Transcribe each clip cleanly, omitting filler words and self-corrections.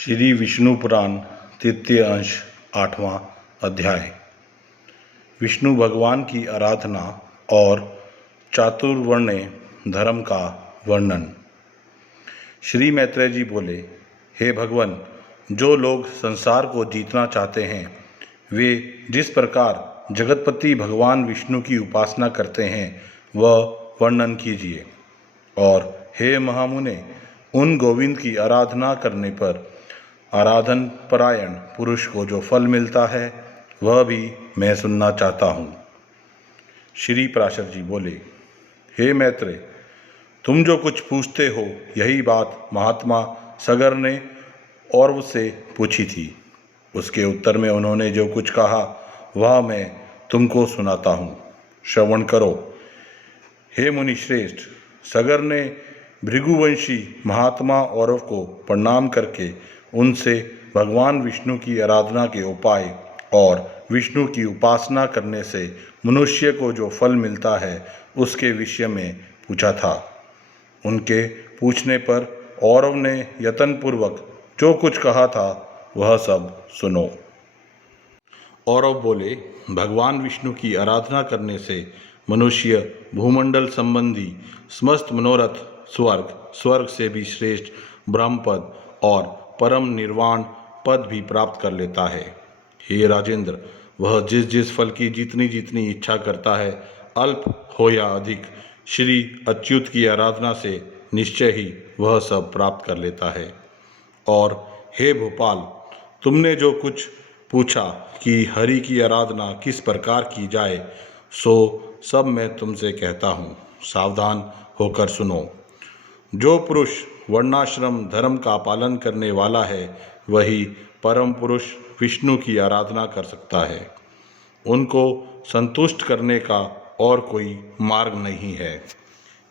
श्री विष्णु पुराण तृतीय अंश 8वां अध्याय। विष्णु भगवान की आराधना और चातुर्वर्ण्य धर्म का वर्णन। श्री मैत्रेय जी बोले, हे भगवान, जो लोग संसार को जीतना चाहते हैं वे जिस प्रकार जगतपति भगवान विष्णु की उपासना करते हैं वह वर्णन कीजिए। और हे महामुने, उन गोविंद की आराधना करने पर आराधन परायण पुरुष को जो फल मिलता है वह भी मैं सुनना चाहता हूँ। श्री पराशर जी बोले, हे मैत्रेय, तुम जो कुछ पूछते हो यही बात महात्मा सगर ने औरव से पूछी थी। उसके उत्तर में उन्होंने जो कुछ कहा वह मैं तुमको सुनाता हूँ, श्रवण करो। हे मुनि श्रेष्ठ, सगर ने भृगुवंशी महात्मा औरव को प्रणाम करके उनसे भगवान विष्णु की आराधना के उपाय और विष्णु की उपासना करने से मनुष्य को जो फल मिलता है उसके विषय में पूछा था। उनके पूछने पर औरव ने यत्नपूर्वक जो कुछ कहा था वह सब सुनो। औरव बोले, भगवान विष्णु की आराधना करने से मनुष्य भूमंडल संबंधी समस्त मनोरथ स्वर्ग से भी श्रेष्ठ ब्रह्म पद और परम निर्वाण पद भी प्राप्त कर लेता है। हे राजेंद्र, वह जिस जिस फल की जितनी जितनी इच्छा करता है, अल्प हो या अधिक, श्री अच्युत की आराधना से निश्चय ही वह सब प्राप्त कर लेता है। और हे भोपाल, तुमने जो कुछ पूछा कि हरि की आराधना किस प्रकार की जाए, सो सब मैं तुमसे कहता हूँ, सावधान होकर सुनो। जो पुरुष वर्णाश्रम धर्म का पालन करने वाला है वही परम पुरुष विष्णु की आराधना कर सकता है। उनको संतुष्ट करने का और कोई मार्ग नहीं है।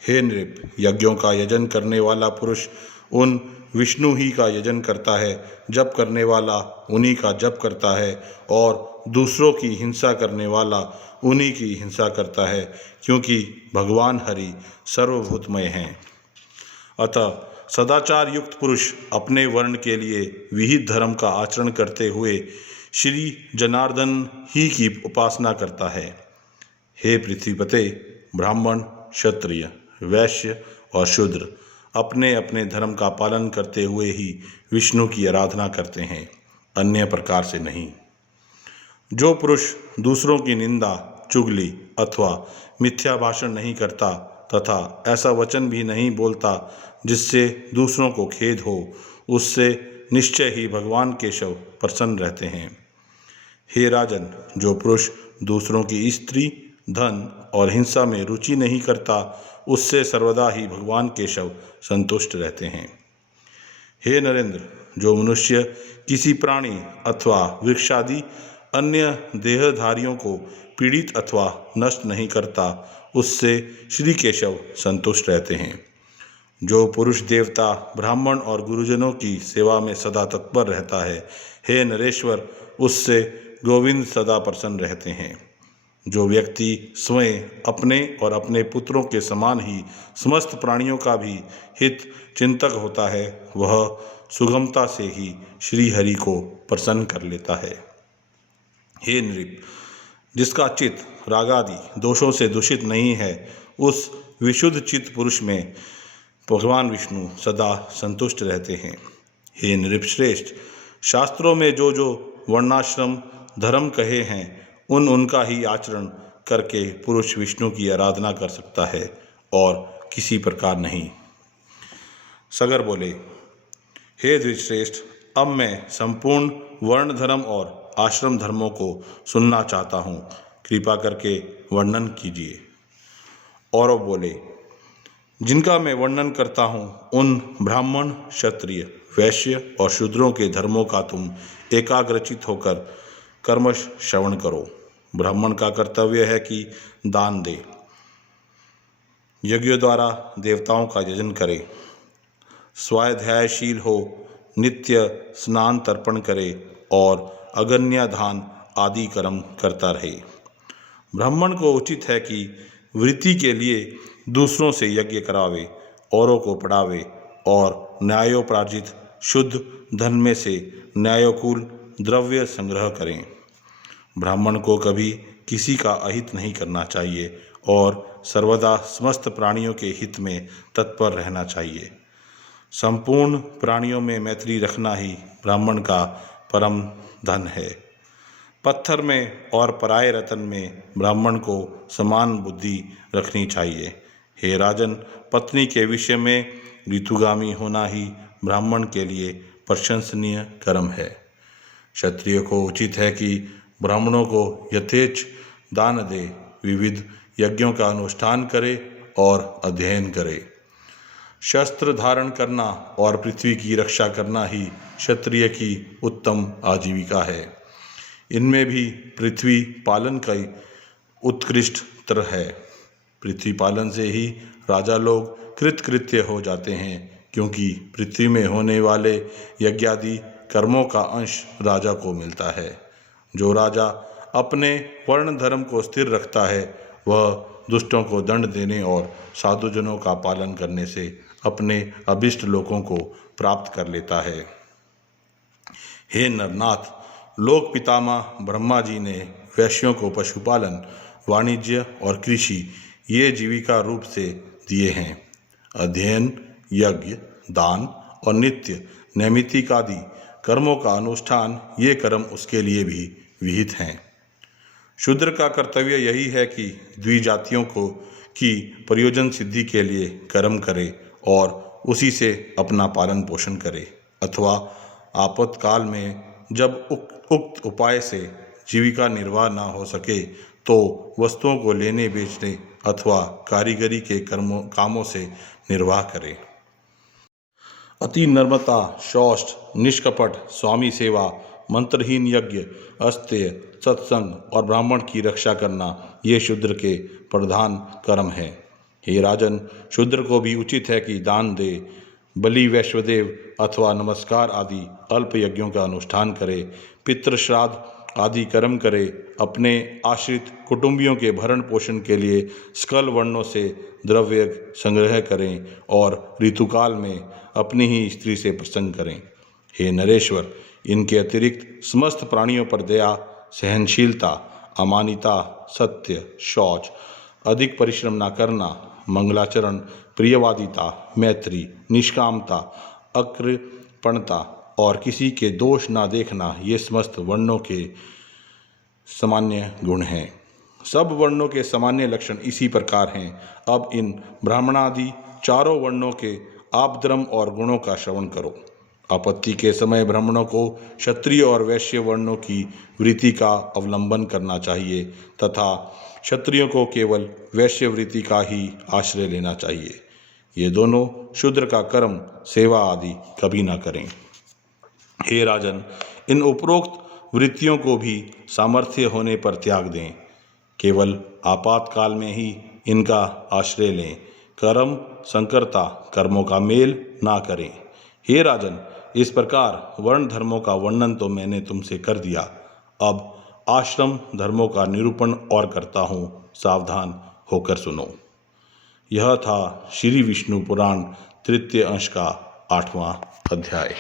हे नृप, यज्ञों का यजन करने वाला पुरुष उन विष्णु ही का यजन करता है, जप करने वाला उन्हीं का जप करता है और दूसरों की हिंसा करने वाला उन्हीं की हिंसा करता है, क्योंकि भगवान हरि सर्वभूतमय हैं। अतः सदाचार युक्त पुरुष अपने वर्ण के लिए विहित धर्म का आचरण करते हुए श्री जनार्दन ही की उपासना करता है। हे पृथ्वीपते, ब्राह्मण, क्षत्रिय, वैश्य और शूद्र अपने अपने धर्म का पालन करते हुए ही विष्णु की आराधना करते हैं, अन्य प्रकार से नहीं। जो पुरुष दूसरों की निंदा, चुगली अथवा मिथ्या भाषण नहीं करता तथा ऐसा वचन भी नहीं बोलता जिससे दूसरों को खेद हो, उससे निश्चय ही भगवान केशव प्रसन्न रहते हैं। हे राजन, जो पुरुष दूसरों की स्त्री, धन और हिंसा में रुचि नहीं करता, उससे सर्वदा ही भगवान केशव संतुष्ट रहते हैं। हे नरेंद्र, जो मनुष्य किसी प्राणी अथवा वृक्षादि अन्य देहधारियों को पीड़ित अथवा नष्ट नहीं करता, उससे श्री केशव संतुष्ट रहते हैं। जो पुरुष देवता, ब्राह्मण और गुरुजनों की सेवा में सदा तत्पर रहता है, हे नरेश्वर, उससे गोविंद सदा प्रसन्न रहते हैं। जो व्यक्ति स्वयं अपने और अपने पुत्रों के समान ही समस्त प्राणियों का भी हित चिंतक होता है, वह सुगमता से ही श्री हरि को प्रसन्न कर लेता है। हे नृप, जिसका चित्त रागादि दोषों से दूषित नहीं है, उस विशुद्ध चित्त पुरुष में भगवान विष्णु सदा संतुष्ट रहते हैं। हे नृप श्रेष्ठ, शास्त्रों में जो जो वर्णाश्रम धर्म कहे हैं उनका ही आचरण करके पुरुष विष्णु की आराधना कर सकता है और किसी प्रकार नहीं। सगर बोले, हे द्विजश्रेष्ठ, अब मैं संपूर्ण वर्ण धर्म और आश्रम धर्मों को सुनना चाहता हूँ, कृपा करके वर्णन कीजिए। और बोले, जिनका मैं वर्णन करता हूँ उन ब्राह्मण, क्षत्रिय, वैश्य और शूद्रों के धर्मों का तुम एकाग्रचित होकर कर्मश श्रवण करो। ब्राह्मण का कर्तव्य है कि दान दे, यज्ञों द्वारा देवताओं का यजन करे, स्वाध्यायशील हो, नित्य स्नान तर्पण करे और अगन्याधान आदि कर्म करता रहे। ब्राह्मण को उचित है कि वृत्ति के लिए दूसरों से यज्ञ करावे, औरों को पढ़ावे और न्यायोपार्जित शुद्ध धन में से न्यायोकुल द्रव्य संग्रह करें। ब्राह्मण को कभी किसी का अहित नहीं करना चाहिए और सर्वदा समस्त प्राणियों के हित में तत्पर रहना चाहिए। संपूर्ण प्राणियों में मैत्री रखना ही ब्राह्मण का परम धन है। पत्थर में और पराये रतन में ब्राह्मण को समान बुद्धि रखनी चाहिए। हे राजन, पत्नी के विषय में ऋतुगामी होना ही ब्राह्मण के लिए प्रशंसनीय कर्म है। क्षत्रिय को उचित है कि ब्राह्मणों को यथेच्छ दान दे, विविध यज्ञों का अनुष्ठान करे और अध्ययन करे। शस्त्र धारण करना और पृथ्वी की रक्षा करना ही क्षत्रिय की उत्तम आजीविका है। इनमें भी पृथ्वी पालन का उत्कृष्ट तर है। पृथ्वी पालन से ही राजा लोग कृतकृत्य हो जाते हैं, क्योंकि पृथ्वी में होने वाले यज्ञादि कर्मों का अंश राजा को मिलता है। जो राजा अपने वर्ण धर्म को स्थिर रखता है, वह दुष्टों को दंड देने और साधुजनों का पालन करने से अपने अभिष्ट लोकों को प्राप्त कर लेता है। हे नरनाथ, लोक पितामह ब्रह्मा जी ने वैश्यों को पशुपालन, वाणिज्य और कृषि ये जीविका रूप से दिए हैं। अध्ययन, यज्ञ, दान और नित्य नैमित्तिकादि कर्मों का अनुष्ठान ये कर्म उसके लिए भी विहित हैं। शूद्र का कर्तव्य यही है कि द्विजातियों की प्रयोजन सिद्धि के लिए कर्म करे और उसी से अपना पालन पोषण करे, अथवा आपातकाल में जब उक्त उपाय से जीविका निर्वाह न हो सके तो वस्तुओं को लेने बेचने अथवा कारीगरी के कामों से निर्वाह करे। अति नम्रता, शौच, निष्कपट, स्वामी सेवा, मंत्रहीन यज्ञ, अस्तेय, सत्संग और ब्राह्मण की रक्षा करना ये शूद्र के प्रधान कर्म हैं। हे राजन, शूद्र को भी उचित है कि दान दे, बलि, वैश्वदेव अथवा नमस्कार आदि अल्प यज्ञों का अनुष्ठान करे, पितृश्राद्ध आदि कर्म करे, अपने आश्रित कुटुंबियों के भरण पोषण के लिए सकल वर्णों से द्रव्य संग्रह करें और ऋतुकाल में अपनी ही स्त्री से प्रसंग करें। हे नरेश्वर, इनके अतिरिक्त समस्त प्राणियों पर दया, सहनशीलता, अमानिता, सत्य, शौच, अधिक परिश्रम न करना, मंगलाचरण, प्रियवादिता, मैत्री, निष्कामता, अकृपणता और किसी के दोष न देखना ये समस्त वर्णों के सामान्य गुण हैं। सब वर्णों के सामान्य लक्षण इसी प्रकार हैं। अब इन ब्राह्मणादि चारों वर्णों के आपद्रम और गुणों का श्रवण करो। आपत्ति के समय ब्राह्मणों को क्षत्रिय और वैश्य वर्णों की वृत्ति का अवलंबन करना चाहिए तथा क्षत्रियों को केवल वैश्य वृत्ति का ही आश्रय लेना चाहिए। ये दोनों शूद्र का कर्म, सेवा आदि कभी न करें। हे राजन, इन उपरोक्त वृत्तियों को भी सामर्थ्य होने पर त्याग दें। केवल आपातकाल में ही इनका आश्रय लें। कर्म संकरता कर्मों का मेल ना करें। हे राजन, इस प्रकार वर्ण धर्मों का वर्णन तो मैंने तुमसे कर दिया। अब आश्रम धर्मों का निरूपण और करता हूँ, सावधान होकर सुनो। यह था श्री विष्णु पुराण तृतीय अंश का 8वां अध्याय।